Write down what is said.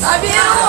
Заберу!